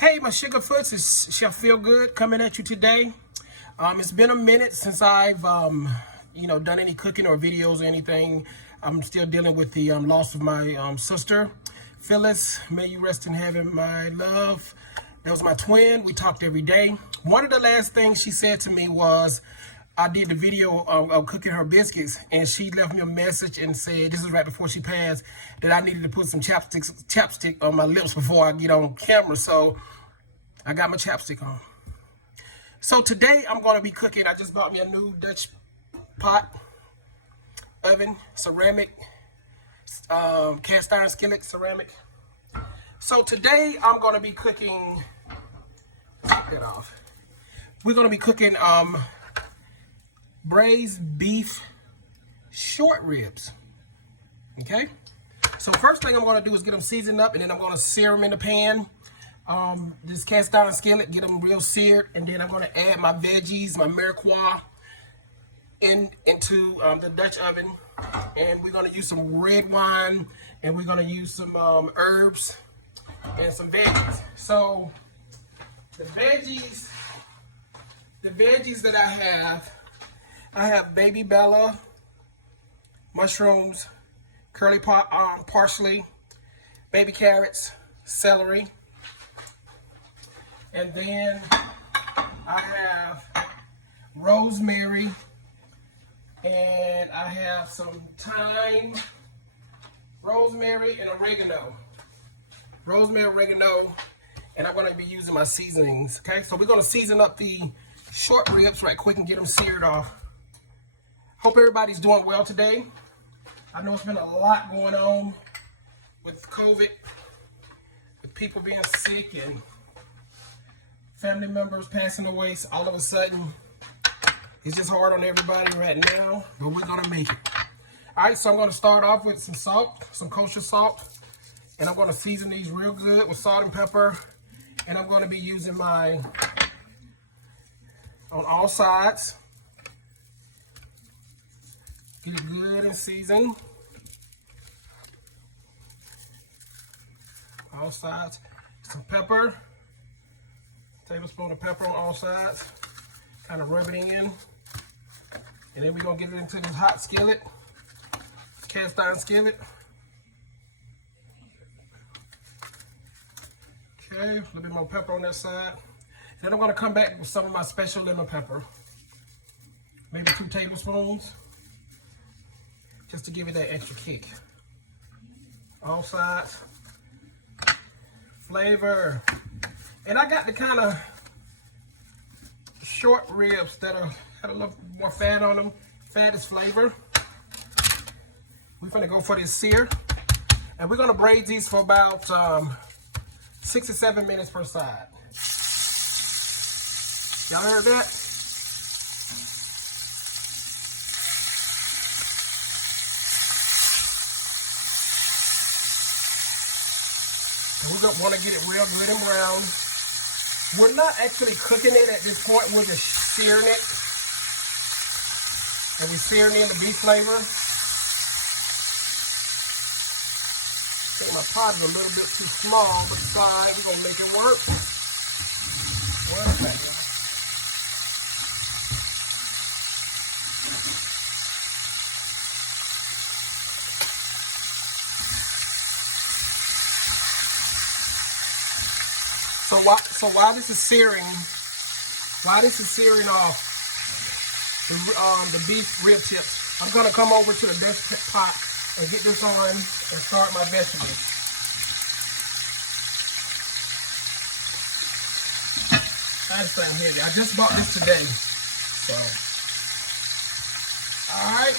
Hey, my sugar foots, it's Chef Feel Good coming at you today. It's been a minute since I've, done any cooking or videos or anything. I'm still dealing with the loss of my sister, Phyllis. May you rest in heaven, my love. That was my twin. We talked every day. One of the last things she said to me was, I did the video of cooking her biscuits, and she left me a message and said, this is right before she passed, that I needed to put some chapstick on my lips before I get on camera. So I got my chapstick on. So today I'm going to be cooking. I just bought me a new Dutch pot, oven, ceramic, cast iron skillet, ceramic. So today I'm going to be cooking, take that off. We're going to be cooking braised beef short ribs. Okay, so first thing I'm going to do is get them seasoned up, and then I'm going to sear them in the pan. This cast iron skillet, get them real seared, and then I'm going to add my veggies, my mirepoix into the Dutch oven, and we're going to use some red wine, and we're going to use some herbs and some veggies. So the veggies that I have baby bella, mushrooms, curly parsley, baby carrots, celery, and then I have rosemary, and I have some thyme, rosemary, and oregano. Rosemary, oregano, and I'm going to be using my seasonings. Okay, so we're going to season up the short ribs right quick and get them seared off. Hope everybody's doing well today. I know it's been a lot going on with COVID, with people being sick and family members passing away all of a sudden. It's just hard on everybody right now, but we're gonna make it. All right, so I'm gonna start off with some salt, some kosher salt, and I'm gonna season these real good with salt and pepper, and I'm gonna be using on all sides. Get it good and seasoned. All sides. Some pepper. Tablespoon of pepper on all sides. Kind of rub it in. And then we're going to get it into this hot skillet. Cast iron skillet. Okay, a little bit more pepper on that side. And then I'm going to come back with some of my special lemon pepper. Maybe 2 tablespoons. Just to give it that extra kick. All sides. Flavor. And I got the kind of short ribs that have a little more fat on them. Fat is flavor. We're gonna go for this sear. And we're gonna braise these for about 6 to 7 minutes per side. Y'all heard that? And we're gonna want to get it real good and brown. We're not actually cooking it at this point. We're just searing it. And we're searing in the beef flavor. I think my pot is a little bit too small, but it's fine. We're gonna make it work. One second. So while this is searing off the beef rib tips, I'm gonna come over to the Dutch pot and get this on and start my vegetables. Nice thing here. I just bought this today, so all right.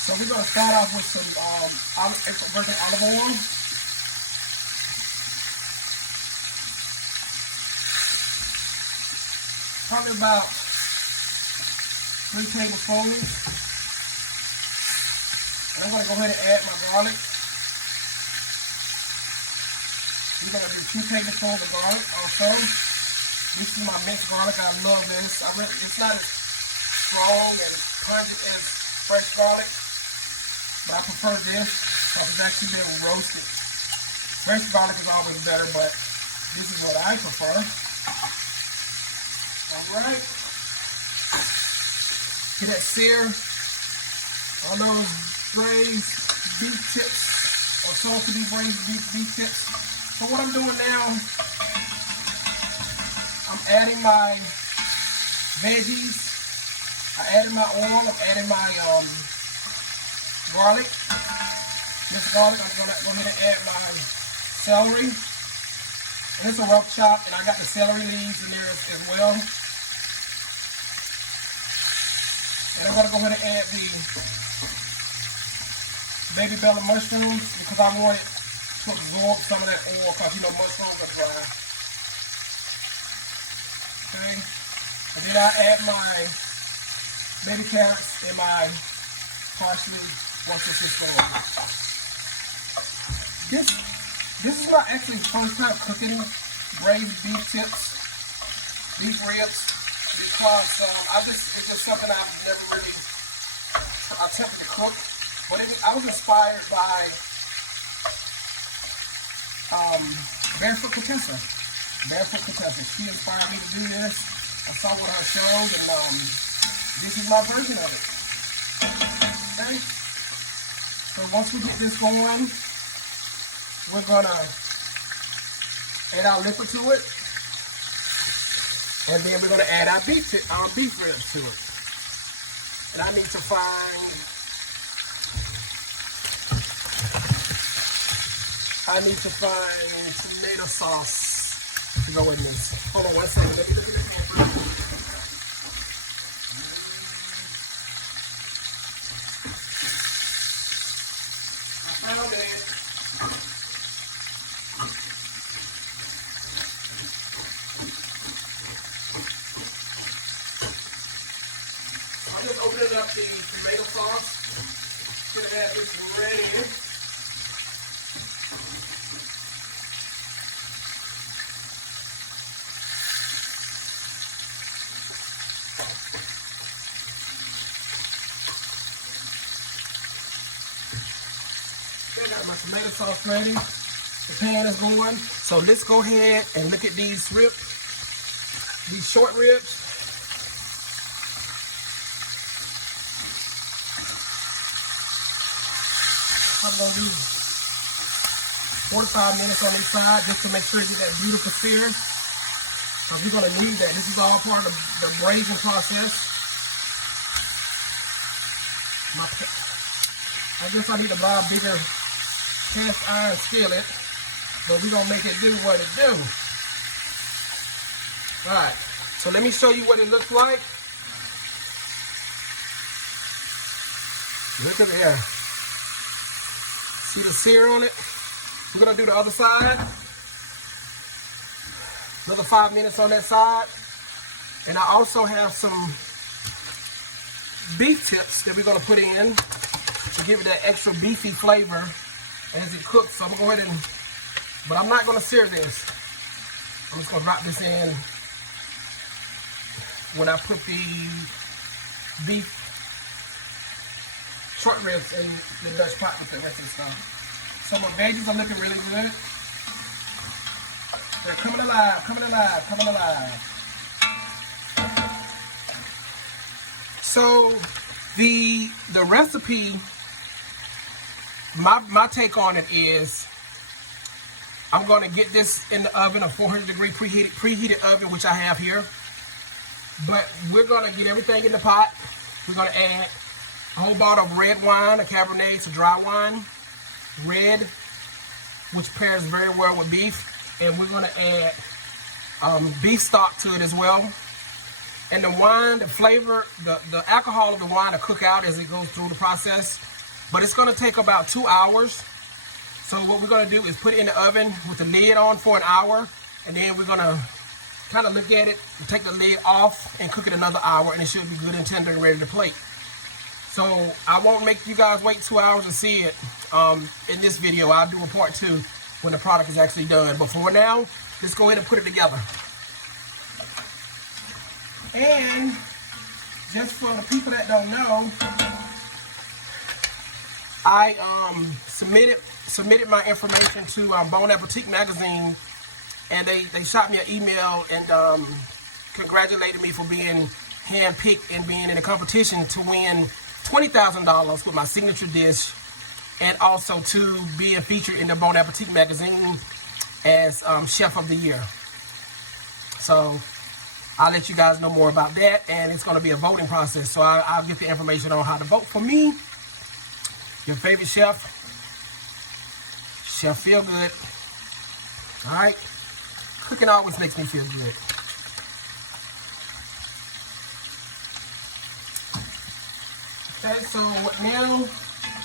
So we're going to start off with some extra virgin olive oil. Probably about 3 tablespoons. And I'm going to go ahead and add my garlic. We're going to do 2 tablespoons of garlic also. This is my minced garlic. I love this. It's not as strong and pungent as fresh garlic, but I prefer this because it's actually been roasted. Fresh garlic is always better, but this is what I prefer. All right. Get that sear on those braised beef tips, or soon to be braised beef tips. So what I'm doing now, I'm adding my veggies. I added my oil. I'm adding my garlic. This garlic, I'm gonna go ahead and add my celery. And it's a rough chop, and I got the celery leaves in there as well. And I'm gonna go ahead and add the baby bella mushrooms because I want it to absorb some of that oil because you know mushrooms are dry. Okay. And then I add my baby carrots and my parsley once this is going. This is my actually first time cooking braised beef tips, beef ribs, because it's just something I've never really attempted to cook. But I was inspired by Barefoot Contessa. She inspired me to do this. I saw one of her shows, and this is my version of it. Okay. So once we get this going, we're gonna add our liquid to it, and then we're gonna add our beef ribs to it. And I need to find tomato sauce to go in this. Hold on one second. Let me look at this hand. I found it. I'm just opening up the tomato sauce. Gonna have this ready. I got my tomato sauce ready. The pan is going. So let's go ahead and look at these short ribs. I'm going to do 45 minutes on each side just to make sure you get that beautiful sear. Because we're going to need that. This is all part of the braising process. I guess I need to buy a bigger cast iron skillet, but we're going to make it do what it do. Alright, so let me show you what it looks like. Look at there. See the sear on it? We're going to do the other side. Another 5 minutes on that side. And I also have some beef tips that we're going to put in to give it that extra beefy flavor as it cooks. So I'm going to go ahead and, but I'm not going to sear this. I'm just going to drop this in when I put the beef short ribs in the Dutch pot with the rest of the stuff. So my veggies are looking really good. They're coming alive, coming alive, coming alive. So the recipe, my take on it is I'm going to get this in the oven, a 400-degree preheated oven, which I have here. But we're going to get everything in the pot. We're going to add a whole bottle of red wine, a Cabernet, it's a dry wine. Red, which pairs very well with beef. And we're going to add beef stock to it as well. And the wine, the flavor, the alcohol of the wine will cook out as it goes through the process. But it's going to take about 2 hours. So what we're going to do is put it in the oven with the lid on for an hour. And then we're going to kind of look at it, take the lid off, and cook it another hour. And it should be good and tender and ready to plate. So I won't make you guys wait 2 hours to see it in this video. I'll do a part 2 when the product is actually done. But for now, let's go ahead and put it together. And just for the people that don't know, I submitted my information to Bon Appetit magazine, and they shot me an email and congratulated me for being handpicked and being in a competition to win $20,000 with my signature dish, and also to being featured in the Bon Appetit magazine as Chef of the Year. So I'll let you guys know more about that, and it's going to be a voting process. So I'll get the information on how to vote for me, your favorite chef, Chef Feel Good. All right, cooking always makes me feel good. Okay, so now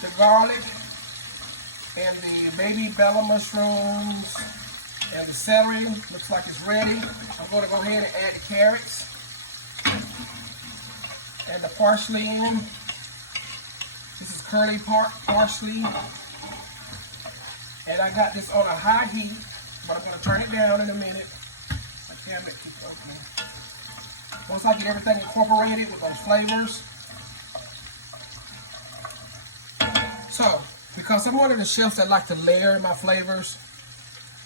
the garlic and the baby bella mushrooms and the celery looks like it's ready. I'm going to go ahead and add the carrots and the parsley in. This is curly parsley. And I got this on a high heat, but I'm going to turn it down in a minute. The cabinet keeps opening. Once I get everything incorporated with those flavors. So, because I'm one of the chefs that like to layer my flavors,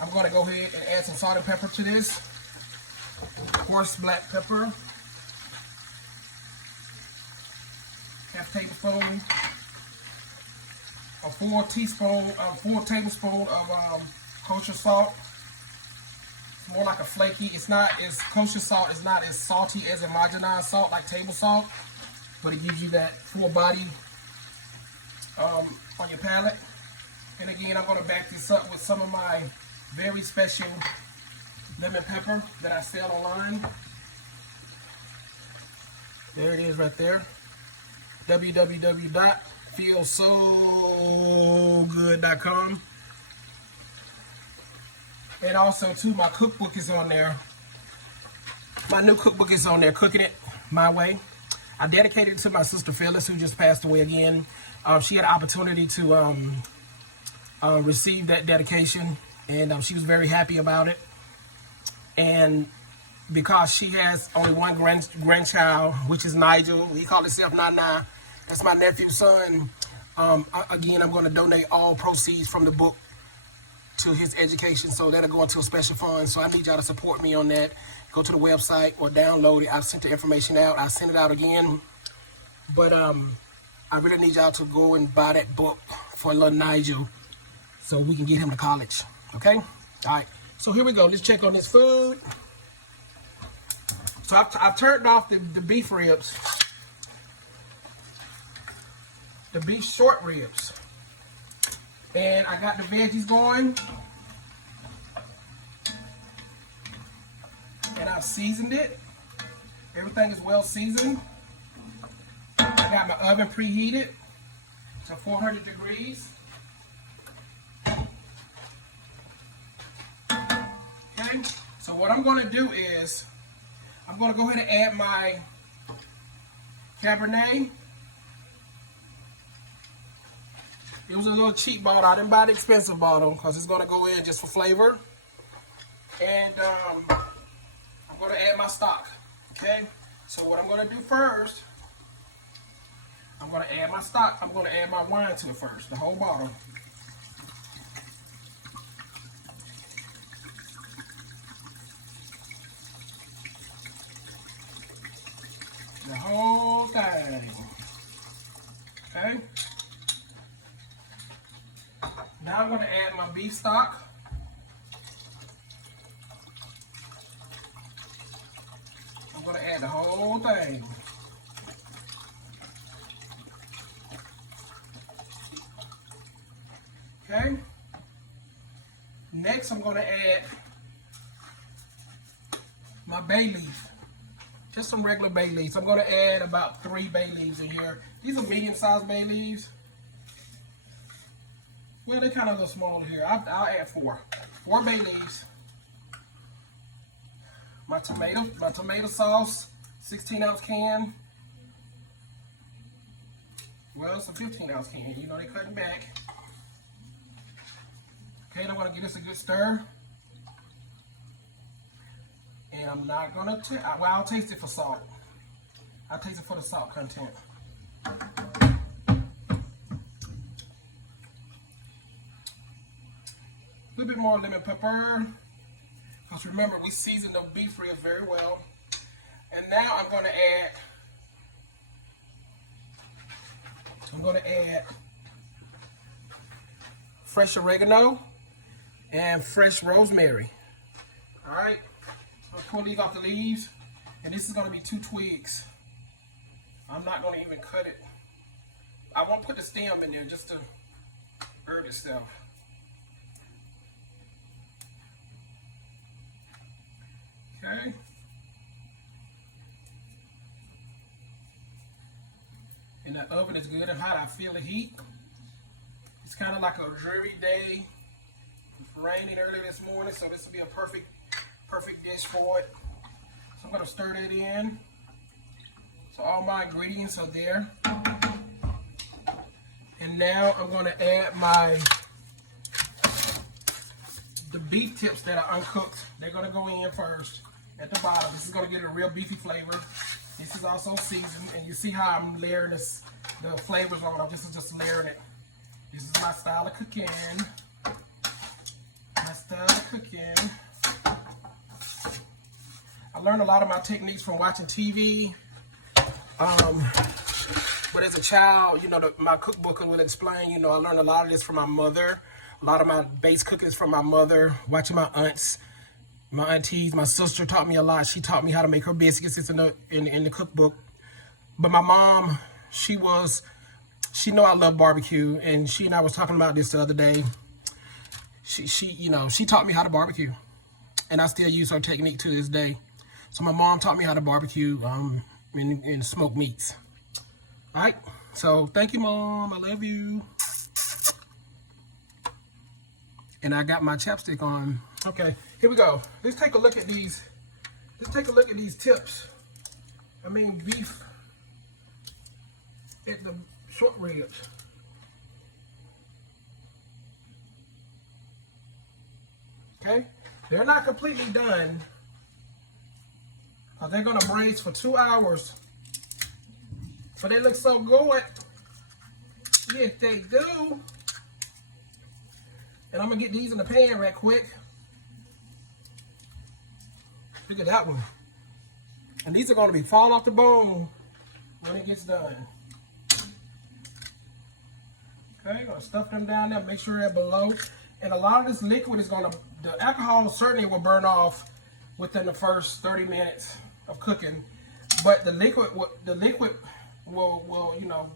I'm going to go ahead and add some salt and pepper to this. Coarse black pepper. Half tablespoon. A full tablespoon of kosher salt. It's more like a flaky. It's not as kosher salt is not as salty as homogenized salt like table salt, but it gives you that full body on your palate. And again, I'm going to back this up with some of my very special lemon pepper that I sell online. There it is right there. www.feelsogood.com. And also too, my cookbook is on there. My new cookbook is on there, Cooking It My Way. I dedicated it to my sister Phyllis, who just passed away again. She had an opportunity to receive that dedication, and she was very happy about it. And because she has only one grandchild, which is Nigel, he called himself Nana. That's my nephew's son. Again, I'm going to donate all proceeds from the book to his education, so that'll go into a special fund. So I need y'all to support me on that. Go to the website or download it. I've sent the information out. I'll send it out again. But I really need y'all to go and buy that book for little Nigel so we can get him to college. Okay? All right. So here we go. Let's check on this food. So I've turned off the beef ribs. The beef short ribs. And I got the veggies going. And I've seasoned it. Everything is well seasoned. I got my oven preheated to 400 degrees. Okay, so what I'm going to do is I'm going to go ahead and add my Cabernet. It was a little cheap bottle. I didn't buy the expensive bottle because it's going to go in just for flavor. And I'm going to add my stock. Okay, so what I'm going to do first, I'm going to add my stock. I'm going to add my wine to it first, the whole bottle. The whole thing. Okay. Now I'm going to add my beef stock. I'm going to add the whole thing. Okay. Next, I'm going to add my bay leaf. Just some regular bay leaves. I'm going to add about 3 bay leaves in here. These are medium-sized bay leaves. Well, they're kind of a little small here. I'll add 4. 4 bay leaves. My tomato sauce, 16-ounce can. Well, it's a 15-ounce can. You know, they're cutting back. Okay, and I'm going to give this a good stir. And I'm not going to, well, I'll taste it for salt. I taste it for the salt content. A little bit more lemon pepper. Because remember, we seasoned the beef ribs very well. And now I'm going to add fresh oregano and fresh rosemary. All right, I'll pull these off the leaves, and this is going to be 2 twigs. I'm not going to even cut it. I won't put the stem in there, just the herb itself. Okay. And the oven is good and hot. I feel the heat. It's kind of like a dreary day. It's raining early this morning, so this will be a perfect dish for it. So I'm going to stir that in. So all my ingredients are there. And now I'm going to add the beef tips that are uncooked. They're going to go in first at the bottom. This is going to get a real beefy flavor. This is also seasoned, and you see how I'm layering the flavors on. This is just layering it. This is my style of cooking. I learned a lot of my techniques from watching TV. But as a child, you know, my cookbook will explain, you know, I learned a lot of this from my mother. A lot of my base cooking is from my mother, watching my aunts, my aunties. My sister taught me a lot. She taught me how to make her biscuits. It's in the cookbook. But my mom, she know I love barbecue, and she and I was talking about this the other day. She taught me how to barbecue, and I still use her technique to this day. So my mom taught me how to barbecue and smoke meats. All right, so thank you, Mom. I love you. And I got my chapstick on. Okay, here we go. Let's take a look at these. Let's take a look at these tips. I mean, beef at the short ribs. Okay, they're not completely done. They're gonna braise for 2 hours. But they look so good. Yes, they do. And I'm gonna get these in the pan right quick. Look at that one. And these are gonna be fall off the bone when it gets done. Okay, gonna stuff them down there, make sure they're below. And a lot of this liquid is the alcohol certainly will burn off within the first 30 minutes of cooking. But the liquid will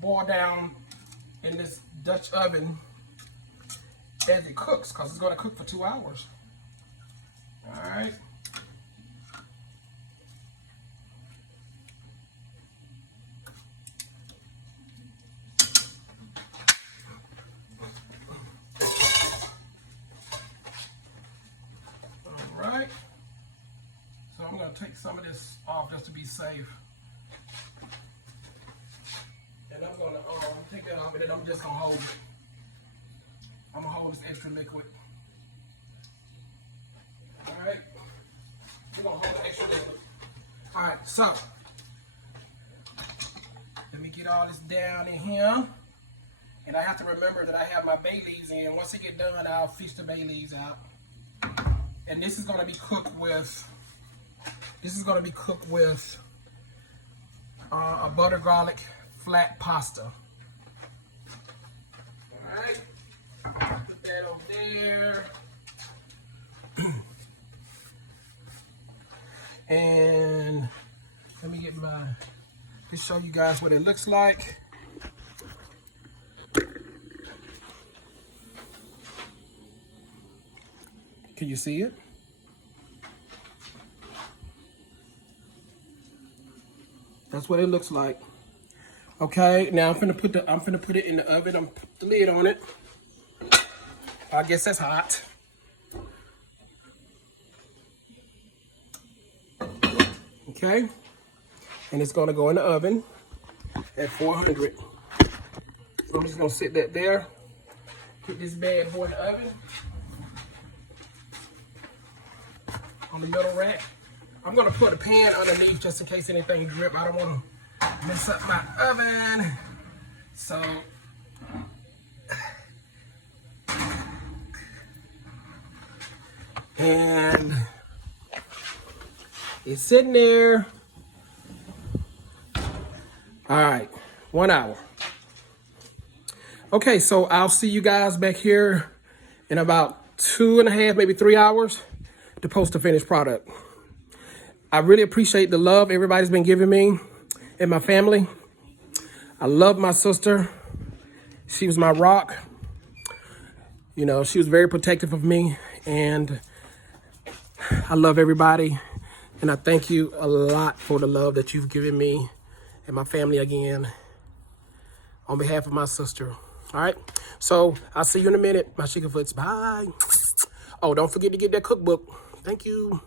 boil down in this Dutch oven as it cooks, because it's going to cook for 2 hours. All right. All right. So I'm going to take some of this off just to be safe. And I'm going to take that off, and then I'm just going to hold it. I'm going to hold this extra liquid. All right. We're going to hold the extra liquid. All right, so let me get all this down in here. And I have to remember that I have my bay leaves in. Once I get done, I'll fish the bay leaves out. And this is going to be cooked with, a butter garlic flat pasta. All right. Put that over there. And let me get let's show you guys what it looks like. Can you see it? That's what it looks like. Okay, now I'm finna put it in the oven. I'm put the lid on it. I guess that's hot. Okay, and it's gonna go in the oven at 400. So I'm just gonna sit that there. Put this bad boy in the oven on the middle rack. I'm gonna put a pan underneath just in case anything drip. I don't mess up my oven. So and it's sitting there. All right, 1 hour. Okay, so I'll see you guys back here in about 2.5, maybe 3 hours to post the finished product. I really appreciate the love everybody's been giving me and my family. I love my sister. She was my rock. You know, she was very protective of me, and I love everybody. And I thank you a lot for the love that you've given me and my family again on behalf of my sister. All right, so I'll see you in a minute, my chickenfoots. Bye. Oh, don't forget to get that cookbook. Thank you.